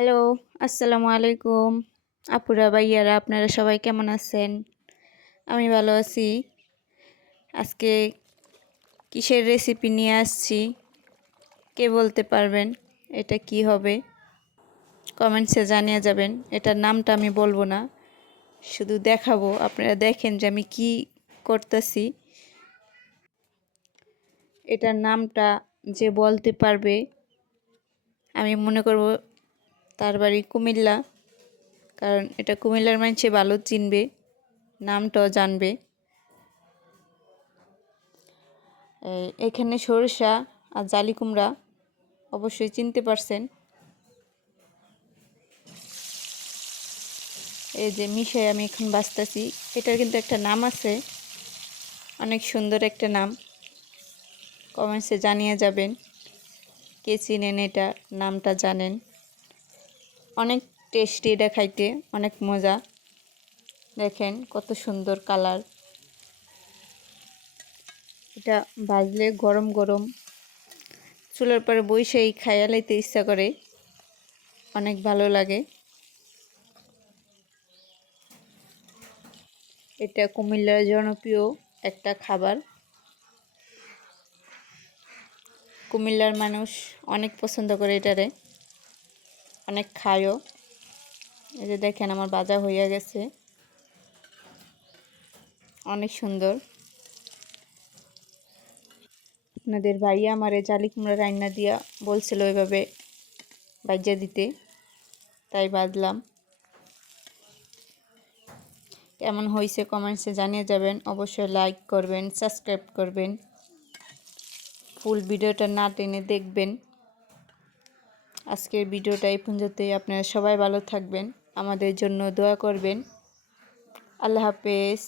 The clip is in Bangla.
হ্যালো, আসসালামু আলাইকুম। আপুরা ভাইয়ারা আপনারা সবাই কেমন আছেন? আমি ভালো আছি। আজকে কিসের রেসিপি নিয়ে আসছি কে বলতে পারবেন? এটা কি হবে? কমেন্টসে জানিয়ে যাবেন। এটার নামটা আমি বলবো না, শুধু দেখাবো। আপনারা দেখেন যে আমি কি করতেছি। এটার নামটা যে বলতে পারবে, আমি মনে করব তার বাড়ি কুমিল্লা, কারণ এটা কুমিল্লার মানুষে ভালো চিনবে, নামটাও জানবে। এখানে সরিষা আর জালি কুমড়া অবশ্যই চিনতে পারছেন। এই যে মিশাই আমি এখন বাছতেছি। এটার কিন্তু একটা নাম আছে, অনেক সুন্দর একটা নাম। কমেন্টসে জানিয়ে যাবেন কে চিনেন, এটা নামটা জানেন। অনেক টেস্টি, এটা খাইতে অনেক মজা। দেখেন কত সুন্দর কালার। এটা ভাজলে গরম গরম চুলার পরে বইসেই খাইয়া লাইতে ইচ্ছা করে, অনেক ভালো লাগে। এটা কুমিল্লার জনপ্রিয় একটা খাবার। কুমিল্লার মানুষ অনেক পছন্দ করে এটারে, অনেক খায়ও। এই যে দেখেন আমার ভাজা হইয়া গেছে, অনেক সুন্দর। আপনাদের ভাইয়া আমারে জালি কুমড়া রান্না দিয়া বলছিল ওইভাবে ভাজ্যা দিতে, তাই বাজলাম। কেমন হয়েছে কমেন্টসে জানিয়ে যাবেন। অবশ্যই লাইক করবেন, সাবস্ক্রাইব করবেন, ফুল ভিডিওটা না টেনে দেখবেন। আজকের ভিডিওটা এই পর্যন্তই। আপনারা সবাই ভালো থাকবেন, আমাদের জন্য দোয়া করবেন। আল্লাহ হাফেজ।